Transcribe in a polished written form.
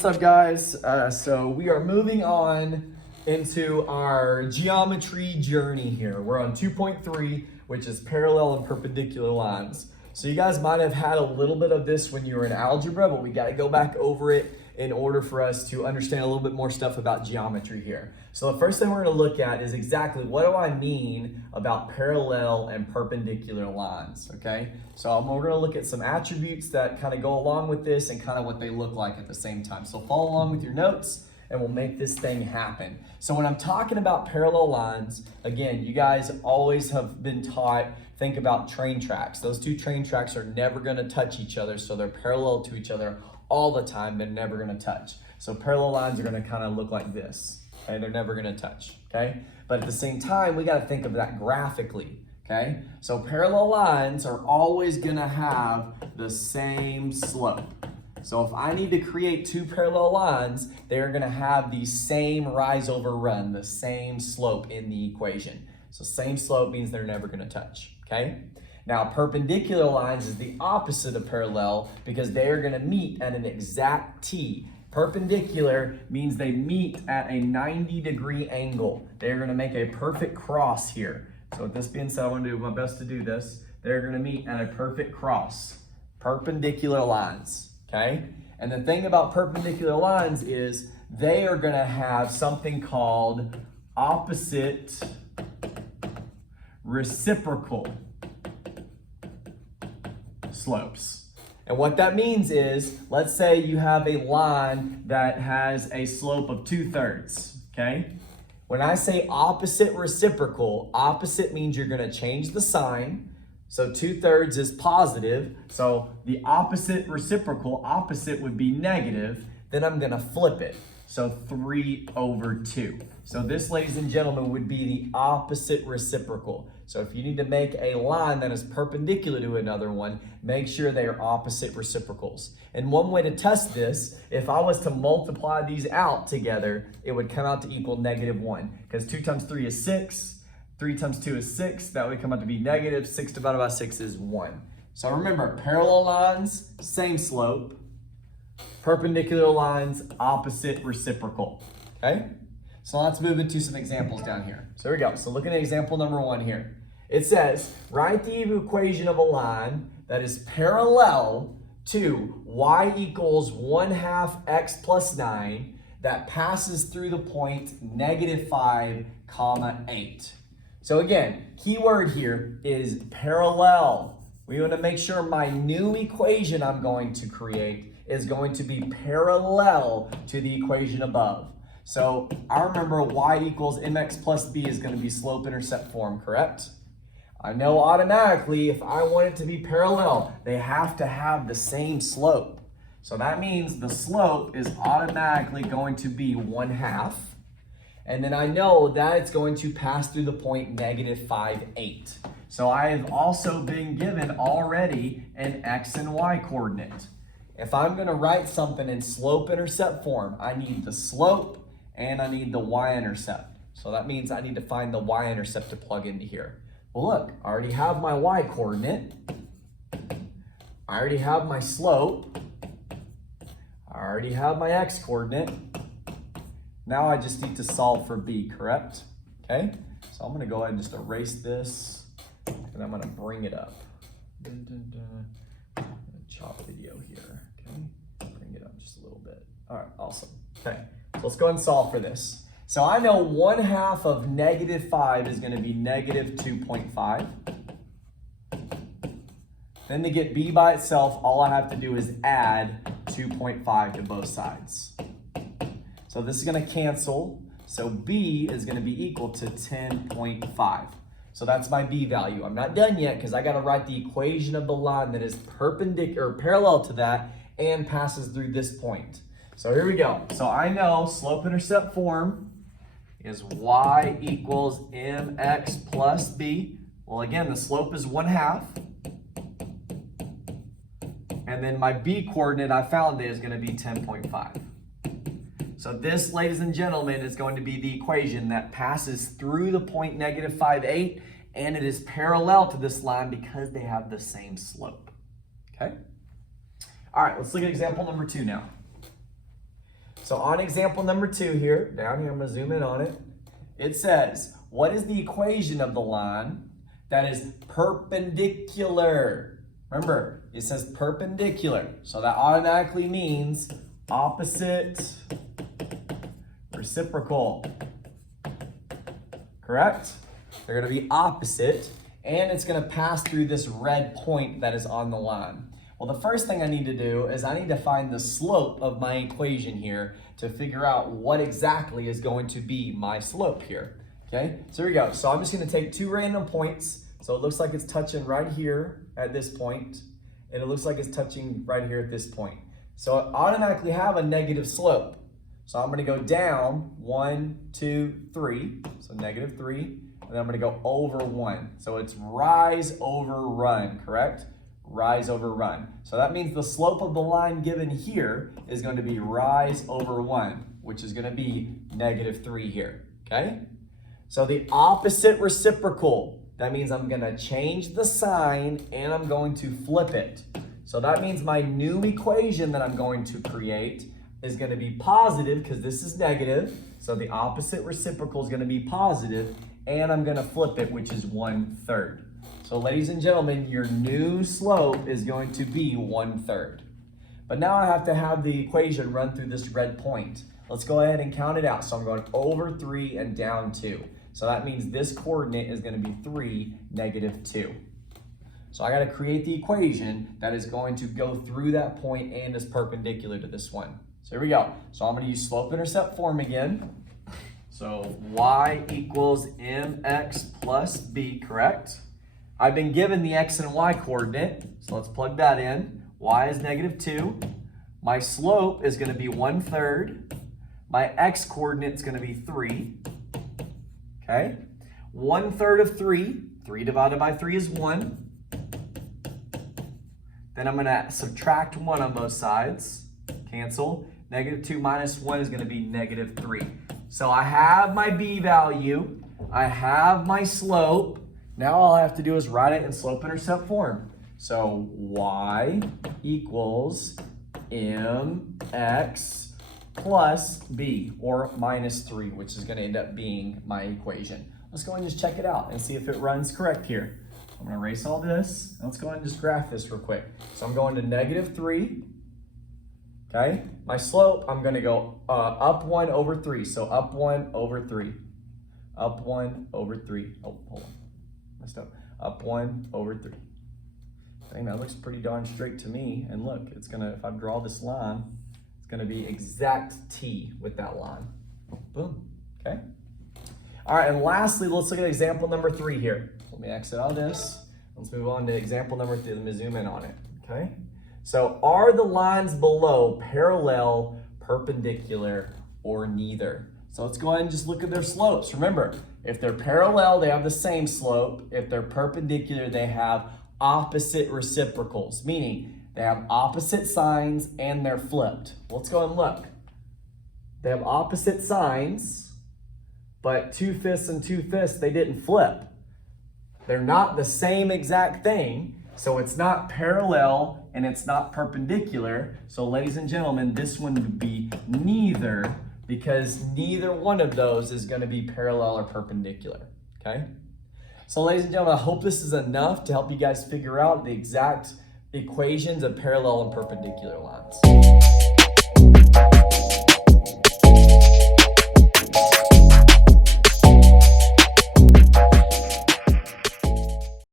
What's up, guys? So we are moving on into our geometry journey here. We're on 2.3, which is parallel and perpendicular lines. So you guys might have had a little bit of this when you were in algebra, but we got to go back over it in order for us to understand a little bit more stuff about geometry here. So the first thing we're going to look at is exactly what do I mean about parallel and perpendicular lines, okay? So we're going to look at some attributes that kind of go along with this and kind of what they look like at the same time. So follow along with your notes and we'll make this thing happen. So when I'm talking about parallel lines, again, you guys always have been taught, think about train tracks. Those two train tracks are never going to touch each other, so they're parallel to each other all the time. They're never going to touch. So parallel lines are going to kind of look like this. Okay, they're never going to touch. Okay, but at the same time, we got to think of that graphically. Okay, so parallel lines are always going to have the same slope. So if I need to create two parallel lines, they're going to have the same rise over run, the same slope in the equation. So same slope means they're never going to touch. Okay. Now, perpendicular lines is the opposite of parallel because they are going to meet at an exact T. Perpendicular means they meet at a 90-degree angle. They're going to make a perfect cross here. So with this being said, I want to do my best to do this. They're going to meet at a perfect cross. Perpendicular lines, okay? And the thing about perpendicular lines is they are going to have something called opposite reciprocal slopes. And what that means is, let's say you have a line that has a slope of 2/3, okay? When I say opposite reciprocal, opposite means you're going to change the sign. So 2/3 is positive. So the opposite reciprocal, opposite would be negative. Then I'm going to flip it. So 3/2. So this, ladies and gentlemen, would be the opposite reciprocal. So if you need to make a line that is perpendicular to another one, make sure they are opposite reciprocals. And one way to test this, if I was to multiply these out together, it would come out to equal -1. Because 2 times 3 is 6, 3 times 2 is 6, that would come out to be negative. 6 divided by 6 is 1. So remember, parallel lines, same slope. Perpendicular lines, opposite reciprocal, okay? So let's move into some examples down here. So here we go. So look at example number 1 here. It says, write the equation of a line that is parallel to y equals 1/2 x plus 9 that passes through the point -5, 8. So again, key word here is parallel. We want to make sure my new equation I'm going to create is going to be parallel to the equation above. So I remember y equals mx plus b is going to be slope-intercept form, correct? I know automatically if I want it to be parallel, they have to have the same slope. So that means the slope is automatically going to be 1/2. And then I know that it's going to pass through the point -5, 8. So I have also been given already an x and y coordinate. If I'm going to write something in slope-intercept form, I need the slope and I need the y-intercept. So that means I need to find the y-intercept to plug into here. Well, look, I already have my y-coordinate. I already have my slope. I already have my x-coordinate. Now I just need to solve for b, correct? Okay, so I'm going to go ahead and just erase this, and I'm going to bring it up. I'm going to chop video here, okay? Bring it up just a little bit. All right, awesome. Okay, so let's go ahead and solve for this. So I know 1/2 of -5 is going to be -2.5. Then to get b by itself, all I have to do is add 2.5 to both sides. So this is going to cancel. So b is going to be equal to 10.5. So that's my b value. I'm not done yet because I got to write the equation of the line that is perpendicular or parallel to that and passes through this point. So here we go. So I know slope-intercept form is y equals mx plus b. Well, again, the slope is 1/2. And then my b coordinate I found is going to be 10.5. So this, ladies and gentlemen, is going to be the equation that passes through the point -5, 8, and it is parallel to this line because they have the same slope. Okay? All right, let's look at example number 2 now. So on example number 2 here, down here, I'm gonna zoom in on it. It says, what is the equation of the line that is perpendicular? Remember, it says perpendicular. So that automatically means opposite reciprocal. Correct? They're gonna be opposite, and it's gonna pass through this red point that is on the line. Well, the first thing I need to do is I need to find the slope of my equation here to figure out what exactly is going to be my slope here. Okay, so here we go. So I'm just gonna take 2 random points. So it looks like it's touching right here at this point, and it looks like it's touching right here at this point. So I automatically have a negative slope. So I'm gonna go down 1, 2, 3, so -3, and then I'm gonna go over 1. So it's rise over run, correct? Rise over run. So that means the slope of the line given here is going to be rise over 1, which is going to be -3 here, okay? So the opposite reciprocal, that means I'm going to change the sign and I'm going to flip it. So that means my new equation that I'm going to create is going to be positive because this is negative. So the opposite reciprocal is going to be positive, and I'm going to flip it, which is 1/3. So ladies and gentlemen, your new slope is going to be 1/3. But now I have to have the equation run through this red point. Let's go ahead and count it out. So I'm going over 3 and down 2. So that means this coordinate is going to be 3, -2. So I got to create the equation that is going to go through that point and is perpendicular to this one. So here we go. So I'm going to use slope-intercept form again. So y equals mx plus b, correct? I've been given the x and y coordinate, so let's plug that in. Y is -2. My slope is going to be 1/3. My x coordinate is going to be 3. Okay? 1/3 of 3. 3 divided by 3 is 1. Then I'm going to subtract 1 on both sides. Cancel. -2 minus 1 is going to be -3. So I have my b value. I have my slope. Now all I have to do is write it in slope-intercept form. So y equals mx plus b, or -3, which is going to end up being my equation. Let's go and just check it out and see if it runs correct here. I'm going to erase all this. Let's go ahead and just graph this real quick. So I'm going to -3. Okay, my slope, I'm going to go up 1 over 3. So up 1 over 3. Up 1 over 3. Oh, hold on. Messed up. Up 1 over 3. Dang, that looks pretty darn straight to me. And look, it's gonna, if I draw this line, it's gonna be exact T with that line. Boom, okay? All right, and lastly, let's look at example number 3 here. Let me exit out of this. Let's move on to example number 3. Let me zoom in on it, okay? So are the lines below parallel, perpendicular, or neither? So let's go ahead and just look at their slopes. Remember, if they're parallel, they have the same slope. If they're perpendicular, they have opposite reciprocals, meaning they have opposite signs and they're flipped. Let's go and look. They have opposite signs, but 2/5 and 2/5, they didn't flip. They're not the same exact thing, so it's not parallel and it's not perpendicular. So ladies and gentlemen, this one would be neither, because neither one of those is going to be parallel or perpendicular, okay? So ladies and gentlemen, I hope this is enough to help you guys figure out the exact equations of parallel and perpendicular lines.